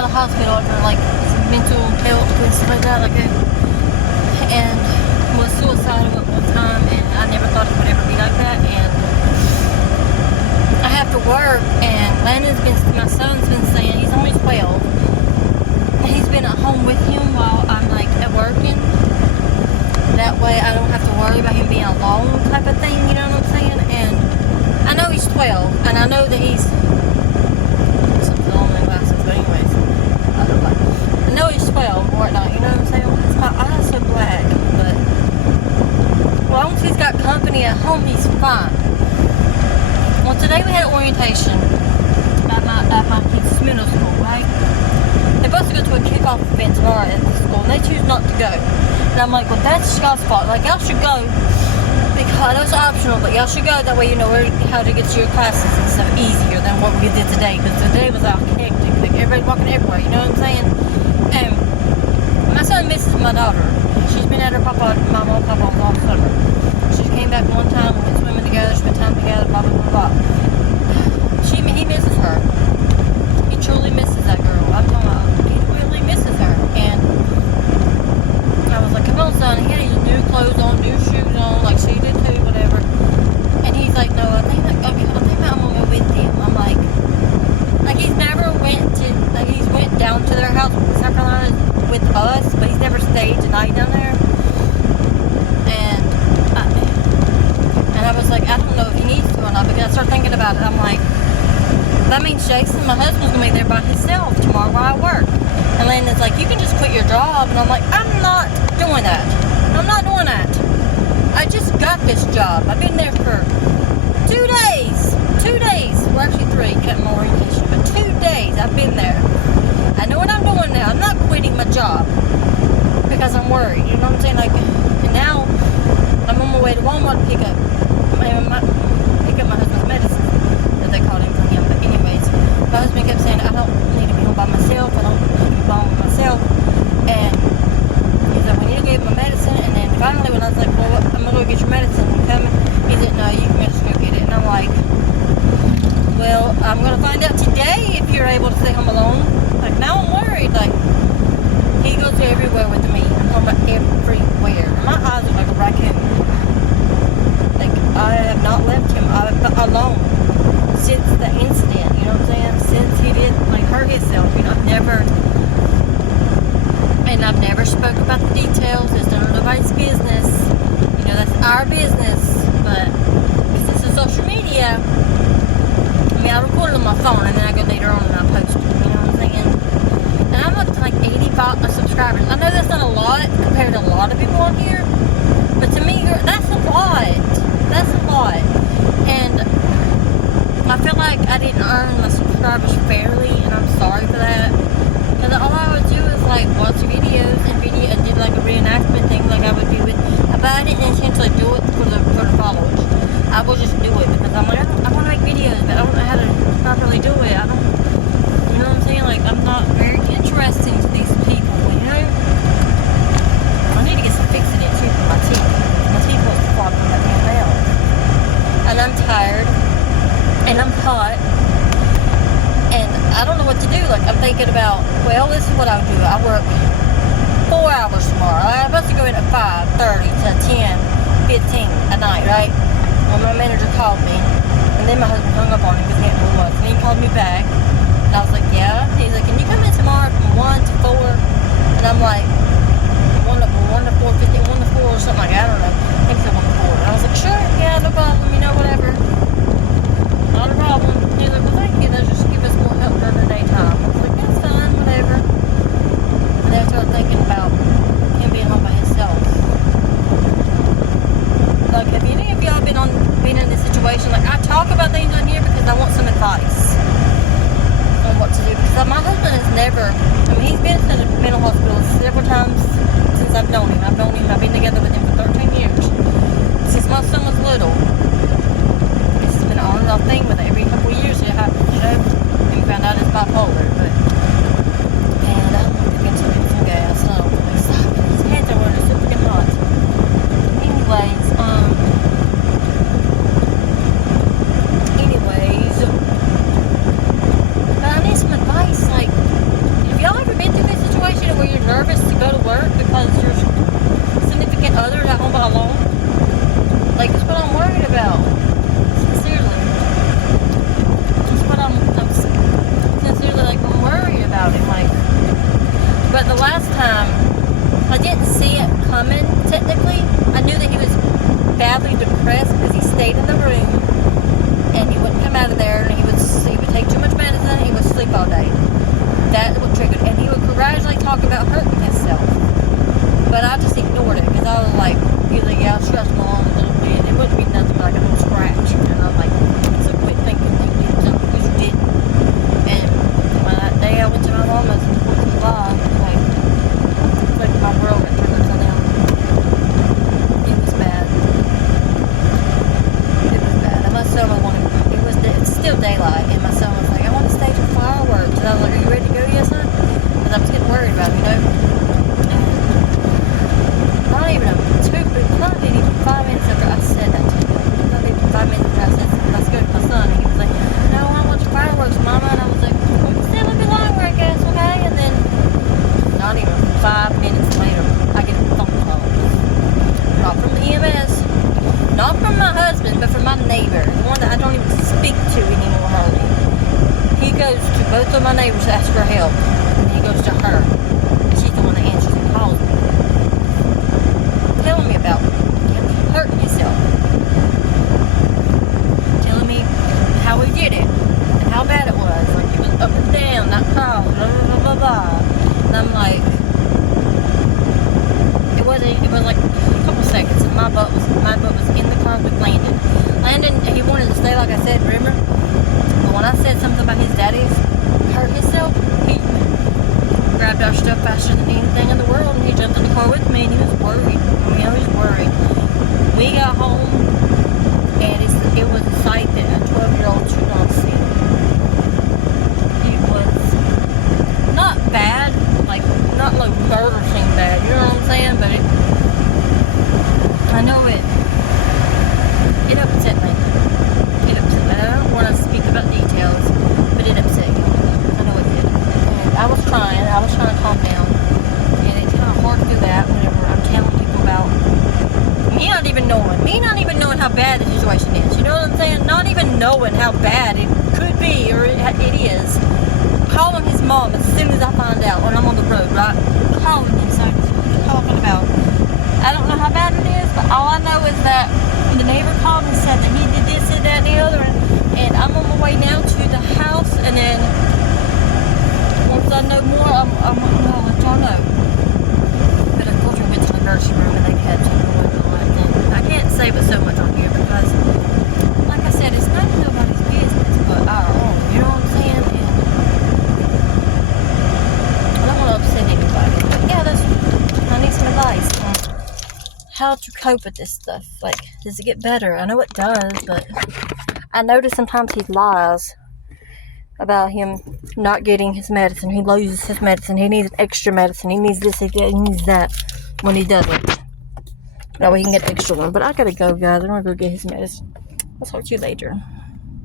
out of hospital for like mental health and stuff like that, and was suicidal at one time, and I never thought it would ever be like that. And I have to work, and my son's been saying, he's only 12, and he's been at home with him while I'm like at working. That way I don't have to worry about him being alone type of thing, you know what I'm saying? And I know he's 12, and I know that he's something on my glasses, but anyways, I know he's 12 or whatnot, you know what I'm saying? Why is my eyes so black? But as long as he's got company at home, he's fine. Well, today we had orientation at my kids' middle school, right? They're supposed to go to a kickoff event tomorrow at the school, and they choose not to go. And I'm like, well, that's y'all's fault. Like, y'all should go, because it's optional, but y'all should go. That way you know how to get to your classes and stuff easier than what we did today, because today was all hectic. Like, everybody walking everywhere, you know what I'm saying? And my son misses my daughter. She's been at her my mom and papa all summer. She came back one time, we went swimming together, spent time together, blah, blah, blah, blah. He misses her. He truly misses that girl. I'm talking about, he really misses her. And I was like, come on, son. He had his new clothes on, new shoes on, like she did too, whatever. And he's like, no, I think I'm gonna go with him. I'm like he's never he's went down to their house in South Carolina with us, but he's never stayed tonight down there. And I was like, I don't know if he needs to or not, because I started thinking about it. I'm like, that means Jason, my husband's gonna be there by himself tomorrow while I work. And Landon's like, you can just quit your job. And I'm like, I'm not doing that. I'm not doing that. I just got this job. I've been there for 2 days. 2 days. Well, actually 3, cutting my orientation. But 2 days I've been there. I know what I'm doing now. I'm not quitting my job because I'm worried. You know what I'm saying? Like, and now I'm on my way to Walmart to pick up my husband's medicine that they called in for him. But anyways, my husband kept saying, I don't need to be home by myself. I don't need to be home by myself. And he's like, we need to give him my medicine. And then finally, when I was like, well, I'm going to go get your medicine. You coming? He said, no, you can just go get it. And I'm like, well, I'm going to find out today if you're able to stay home alone. Like, now I'm worried. Like, he goes everywhere with me. I'm talking about everywhere. My eyes are like a raccoon. Like, I have not left him alone since the incident, you know what I'm saying? Since he did, like, hurt himself, you know, I've never spoke about the details. It's none of nobody's business. You know, that's our business. But, since it's social media, I mean, I record it on my phone, and then I go later on and I post it, you know what I'm saying? And I'm up to, like, 85 subscribers. I know that's not a lot compared to a lot of people on here, but to me, that's a lot. That's a lot. And I feel like I didn't earn my subscribers fairly, and I'm sorry for that. Because all I would do is like watch videos and did like a reenactment thing, like I would do it. But I didn't intentionally do it for the followers. I would just do it because I'm like, I want to make videos, but I don't know how to properly do it. I don't, you know what I'm saying? Like, I'm not very interesting to these people, you know? I need to get some fixing it too for my teeth. My teeth was flopping my damn nail. And I'm tired. And I'm hot. And I don't know what to do. Like, I'm thinking about, well, this is what I would do. I work 4 hours tomorrow. I'm supposed to go in at 5:30 to 10:15 at night, right? Well, my manager called me. And then my husband hung up on him because he didn't know who it was. And he called me back. And I was like, yeah. He's like, can you come in tomorrow from 1 to 4? And I'm like, 1 to 4:15, 1 to 4 or something like that. I don't know. I think it's 1 to 4. And I was like, sure, yeah, no problem. You know, whatever. Not a problem. He's like, well, thank you. They'll just give us more help during the daytime. I was like, that's fine, whatever. And then I started thinking about him being home by himself. Like, have any of y'all been in this situation? Like, I talk about things on here because I want some advice on what to do. Because my husband has never, I mean, he's been to the mental hospital several times since I've known him. I've been together with him for 13 years. Since my son was little. It's been an on and off thing with it. Every couple of years it happens, you know. And we found out it's bipolar, but at home alone. Like, that's what I'm worried about. Sincerely. That's what I'm sincerely, like, I'm worried about him. Like, but the last time, I didn't see it coming, technically. I knew that he was badly depressed because he stayed in the room and he wouldn't come out of there, and he would take too much medicine, he would sleep all day. That would trigger it. And he would gradually talk about hurting himself. But I just ignored it because I was like, he was like, yeah, I'll stress my arm a little bit. It wouldn't be nothing but like a little scratch. And I'm like, so quit thinking that you did something because you didn't. And when that day I went to my mama's on 4th of July, like my world got turned upside down. It was bad. It was bad. And my son was wanting, it's still daylight, and my son was like, I want to stay for fireworks. And I was like, are you ready to go yet, son? Because I was getting worried about him, you know? Not even 5 minutes after I said that to him. Not even 5 minutes after I said, let's go to my son. And he was like, no, I want fireworks, Mama. And I was like, well, it's still a bit longer, I guess, okay? And then, not even 5 minutes later, I get a phone call. Not from the EMS. Not from my husband, but from my neighbor. The one that I don't even speak to anymore, hardly. He goes to both of my neighbors to ask for help. And he goes to her. And she's the one that answers and calls me. Telling me about hurting yourself. Telling me how he did it. And how bad it was. Like, he was up and down, not cross, blah, blah, blah, blah, blah. And I'm like, it was like a couple seconds, and my butt was in the car with Landon, he wanted to stay, like I said, remember? But when I said something about his daddy's hurt himself, he grabbed our stuff faster than anything in the world, and he jumped in the car with me, and he was worried. I mean, I was worried. We got home, and it was a sight that a 12-year-old should not see. It was not bad, like, not like murder scene bad, you know what I'm saying? But I know it upset me. It upset me. I don't want to speak about details, but it upset me. I know it did. And I was trying to calm down. And it's kind of hard to do that whenever I'm telling people about me not even knowing how bad the situation is. You know what I'm saying? Not even knowing how bad it could be or it is. Calling his mom as soon as I find out when I'm on the road, right? Calling him, so talking about. I don't know how bad it is, but all I know is that the neighbor called and said that he did this and that and the other, and I'm on my way now to the house, and then once I know more, I'll let y'all know. But unfortunately, I went to the nursing room and they had to go and all that. And I can't say but so much on here because, like I said, it's not nobody's business but our own. You know what I'm saying? And I don't want to upset anybody. But yeah, I need some advice on how to cope with this stuff. Like, does it get better? I know it does, but I notice sometimes he lies about him not getting his medicine. He loses his medicine. He needs extra medicine. He needs this, he needs that when he doesn't. That way he can get the extra one. But I gotta go, guys. I'm gonna go get his medicine. I'll talk to you later.